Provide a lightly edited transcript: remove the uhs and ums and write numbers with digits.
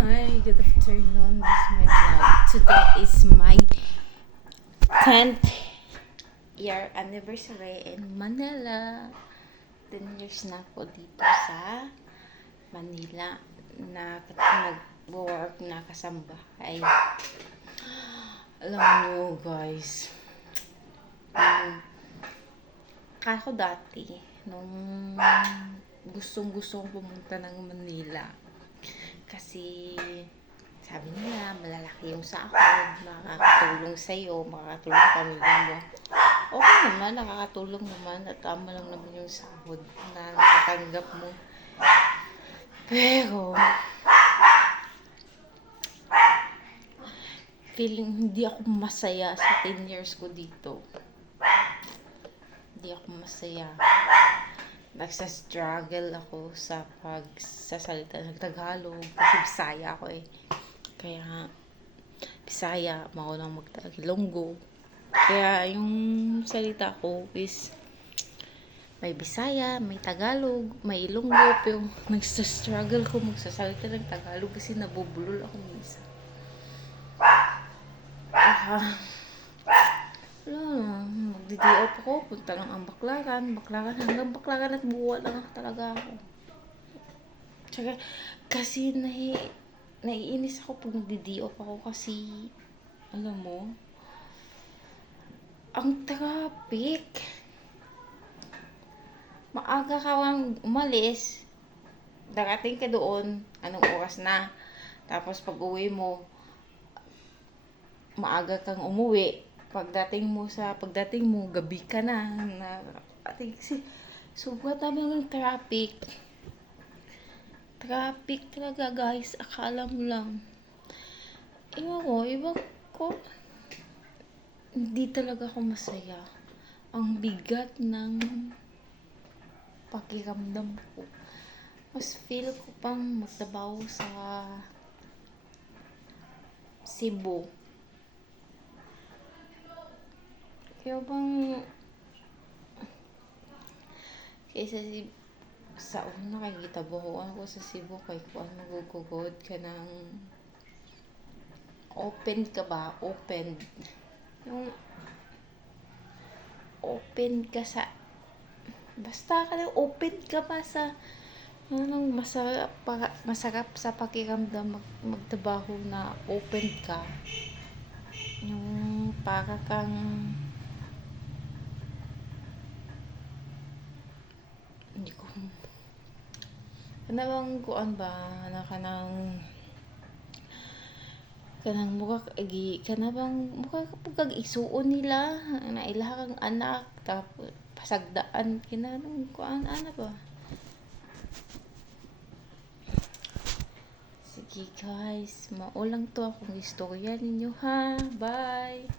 Hi, good afternoon. This is my vlog. Today is my 10th year anniversary in Manila. 10 years na po dito sa Manila na nag-work na kasamba. Ay, alam nyo guys, ako dati, nung gustong pumunta ng Manila, kasi sabi nila malalaki yung sahod, makakatulong sa'yo, makakatulong sa pamilya mo. Okay naman, nakakatulong naman at tama lang naman yung sahod na nakatanggap mo. Pero feeling hindi ako masaya sa 10 years ko dito. Hindi ako masaya. Nagsa-struggle ako sa pagsasalita ng Tagalog kasi Bisaya ako eh. Kaya Bisaya, maunang mag-Ilonggo. Kaya yung salita ko is may Bisaya, may Tagalog, may Ilonggo, pero nagsa-struggle ko magsasalita ng Tagalog kasi nabubulol ako minsan. Magdi-day-off ako, punta lang ang Baclaran hanggang Baclaran at buwa lang talaga ako. Tsaka, kasi naiinis ako pag magdi-day-off ako kasi, alam mo, ang traffic. Maaga ka lang umalis, darating ka doon, anong oras na, tapos pag uwi mo, maaga kang umuwi. Pagdating mo, gabi ka na. Kasi sobrang dami ng traffic. Traffic talaga guys, akala mo lang. Iwan ko, hindi talaga ako masaya. Ang bigat ng pakiramdam ko. Mas feel ko pang magtrabaho sa Cebu. Kaya bang kaysa sa una kay gitabuhuan ko sa Cebu kay kung magugugod ka ng open ka ba? Open. Yung open ka sa basta ka lang open ka pa sa anong masarap sa pakiramdam magtrabaho na open ka. Yung para kang hindi ko kanang kuan ba kanang mukha pag isuon nila na ilaha kang anak tapos pasagdaan kinanong kuan ana ba. Sige guys, maulang to akong istorya ninyo ha. Bye.